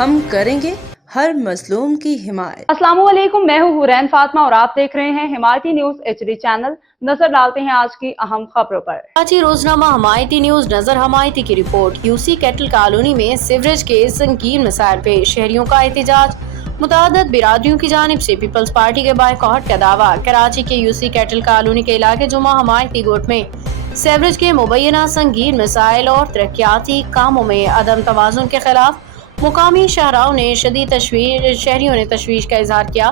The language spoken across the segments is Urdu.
ہم کریں گے ہر مظلوم کی حمایت۔ السلام علیکم، میں ہوں حورین فاطمہ اور آپ دیکھ رہے ہیں حمایتی نیوز HD چینل۔ نظر ڈالتے ہیں آج کی اہم خبروں پر۔ کراچی روزنامہ حمایتی نیوز نظر حمایتی کی رپورٹ۔ UC کیٹل کالونی میں سیوریج کے سنگین مسائل پہ شہریوں کا احتجاج۔ متعدد برادریوں کی جانب سے پیپلز پارٹی کے بائیکاٹ کا دعویٰ۔ کراچی کے UC کیٹل کالونی کے علاقے جمعہ حمایتی گوٹ میں سیوریج کے مبینہ سنگین مسائل اور ترقیاتی کاموں میں عدم توازن کے خلاف مقامی شہریوں نے تشویش کا اظہار کیا۔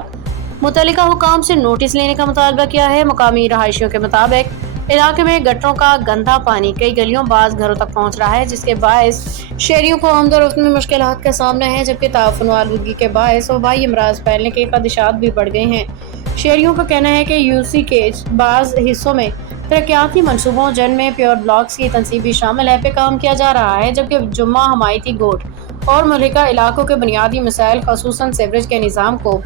متعلقہ حکام سے نوٹس لینے کا مطالبہ کیا ہے۔ مقامی رہائشیوں کے مطابق علاقے میں گٹروں کا گندا پانی کئی گلیوں بعض گھروں تک پہنچ رہا ہے، جس کے باعث شہریوں کو آمد و رفت میں مشکلات کا سامنا ہے، جبکہ تعفن و آلودگی کے باعث وبائی امراض پھیلنے کے خدشات بھی بڑھ گئے ہیں۔ شہریوں کا کہنا ہے کہ UC کے بعض حصوں میں ترقیاتی منصوبوں جن میں پیور بلاکس کی تنصیب بھی شامل ہے پہ کام کیا جا رہا ہے، جبکہ جمعہ حمایتی گوٹ اور ملحقہ علاقوں کے بنیادی مسائل خصوصاً سیوریج کے نظام کو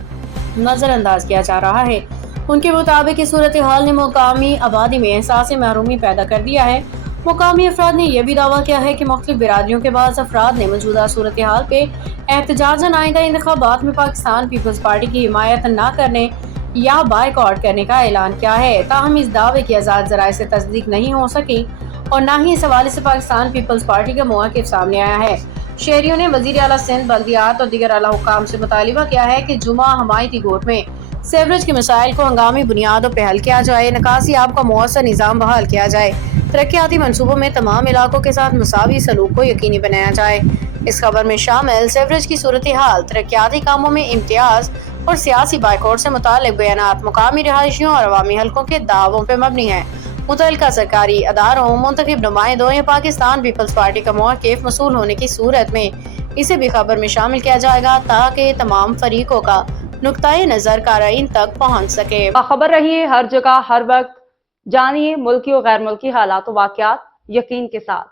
نظر انداز کیا جا رہا ہے۔ ان کے مطابق اس صورتحال نے مقامی آبادی میں احساس محرومی پیدا کر دیا ہے۔ مقامی افراد نے یہ بھی دعویٰ کیا ہے کہ مختلف برادریوں کے بعض افراد نے موجودہ صورتحال پہ احتجاجاً آئندہ انتخابات میں پاکستان پیپلز پارٹی کی حمایت نہ کرنے یا بائیکاٹ کرنے کا اعلان کیا ہے، تاہم اس دعوے کی آزاد ذرائع سے تصدیق نہیں ہو سکی اور نہ ہی اس حوالے سے پاکستان پیپلز پارٹی کا موقف سامنے آیا ہے۔ شہریوں نے وزیر اعلیٰ سندھ، بلدیات اور دیگر اعلیٰ حکام سے مطالبہ کیا ہے کہ جمعہ حمایتی گوٹ میں سیوریج کے مسائل کو ہنگامی بنیادوں پہ حل کیا جائے، نکاسی آب کا مؤثر نظام بحال کیا جائے، ترقیاتی منصوبوں میں تمام علاقوں کے ساتھ مساوی سلوک کو یقینی بنایا جائے۔ اس خبر میں شامل سیوریج کی صورتحال، ترقیاتی کاموں میں امتیاز اور سیاسی بائیکاٹ سے متعلق بیانات مقامی رہائشیوں اور عوامی حلقوں کے دعووں پہ مبنی ہیں۔ متعلقہ سرکاری اداروں، منتخب نمائندوں یا پاکستان پیپلز پارٹی کا موقف موصول ہونے کی صورت میں اسے بھی خبر میں شامل کیا جائے گا تاکہ تمام فریقوں کا نقطۂ نظر قارئین تک پہنچ سکے۔ باخبر رہیے ہر جگہ ہر وقت، جانیے ملکی و غیر ملکی حالات و واقعات یقین کے ساتھ۔